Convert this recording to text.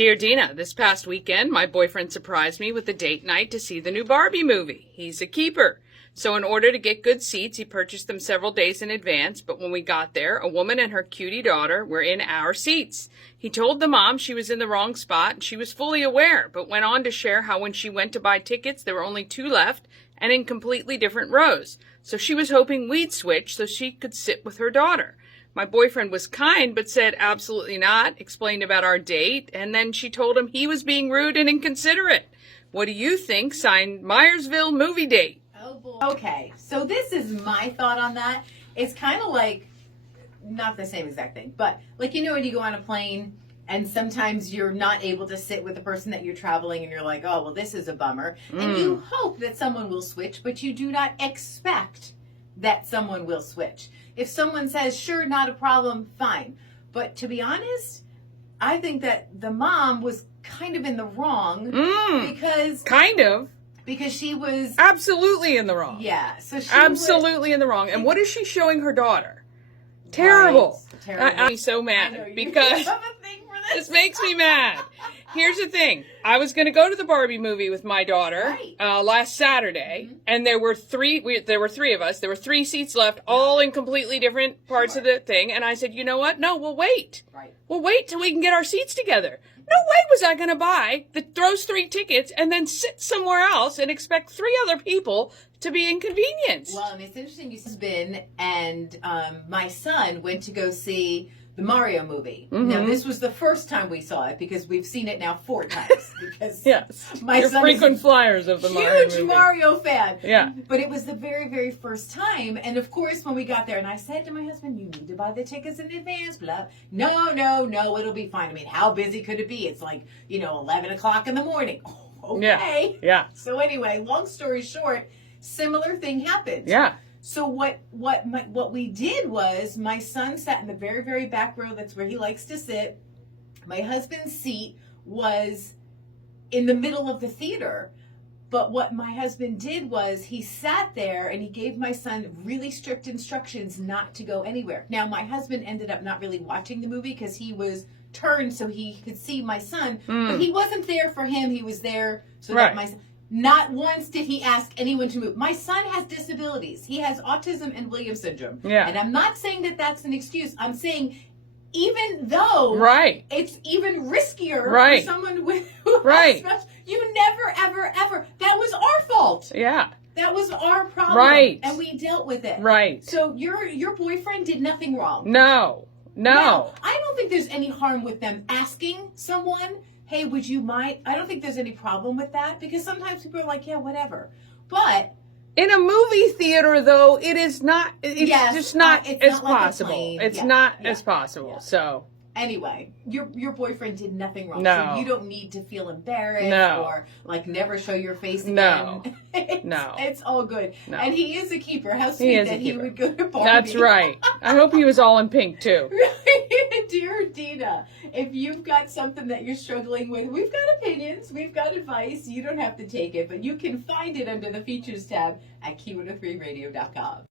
Dear Dina, this past weekend, my boyfriend surprised me with a date night to see the new Barbie movie. He's a keeper. So in order to get good seats, he purchased them several days in advance, but when we got there, a woman and her cutie daughter were in our seats. He told the mom she was in the wrong spot, and she was fully aware, but went on to share how when she went to buy tickets, there were only 2 left, and in completely different rows. So she was hoping we'd switch so she could sit with her daughter. My boyfriend was kind, but said absolutely not, explained about our date, and then she told him he was being rude and inconsiderate. What do you think? Signed, Myersville movie date. Oh boy. Okay, so this is my thought on that. It's kind of like, not the same exact thing, but like, you know, when you go on a plane and sometimes you're not able to sit with the person that you're traveling and you're like, oh, well, this is a bummer. And you hope that someone will switch, but you do not expect that someone will switch. If someone says, sure, not a problem, fine. But to be honest, I think that the mom was kind of in the wrong because... Kind of. Because she was... Absolutely in the wrong. Yeah. So she absolutely in the wrong. And what is she showing her daughter? Terrible. Right. Terrible. I'm so mad because have a thing for this. this makes me mad. Here's the thing. I was going to go to the Barbie movie with my daughter last Saturday, and there were three of us. There were 3 seats left, all in completely different parts of the thing. And I said, you know what? No, we'll wait. Right. We'll wait till we can get our seats together. No way was I going to buy those 3 tickets and then sit somewhere else and expect 3 other people to be inconvenienced. Well, and it's interesting. You've been, and my son went to go see the Mario movie. Now, this was the first time we saw it because we've seen it now 4 times. Because yes, my son frequent is flyers of the Mario movie. Huge Mario fan. Yeah, but it was the very, very first time, and of course, when we got there, and I said to my husband, "You need to buy the tickets in advance." Blah. No, it'll be fine. I mean, how busy could it be? It's like 11 o'clock in the morning. Okay. Yeah. So anyway, long story short, similar thing happened. Yeah. So what we did was my son sat in the very, very back row. That's where he likes to sit. My husband's seat was in the middle of the theater. But what my husband did was he sat there and he gave my son really strict instructions not to go anywhere. Now, my husband ended up not really watching the movie because he was turned so he could see my son. But he wasn't there for him. He was there so that my son... Not once did he ask anyone to move. My son has disabilities. He has autism and Williams syndrome. Yeah. And I'm not saying that that's an excuse. I'm saying even though it's even riskier for someone who has special, you never, ever, ever. That was our fault. Yeah. That was our problem. Right. And we dealt with it. Right. So your boyfriend did nothing wrong. No. Now, I don't think there's any harm with them asking someone, hey, would you mind? I don't think there's any problem with that because sometimes people are like, yeah, whatever. But in a movie theater, though, it is not. It's just not it's as not like possible. It's not as possible. Yeah. So anyway, your boyfriend did nothing wrong. No. So you don't need to feel embarrassed or like never show your face again. No. No. It's all good. No. And he is a keeper. How sweet that he would go to Barbie. That's right. I hope he was all in pink too. Dear Dina, if you've got something that you're struggling with, we've got opinions, we've got advice. You don't have to take it, but you can find it under the features tab at Q103radio.com.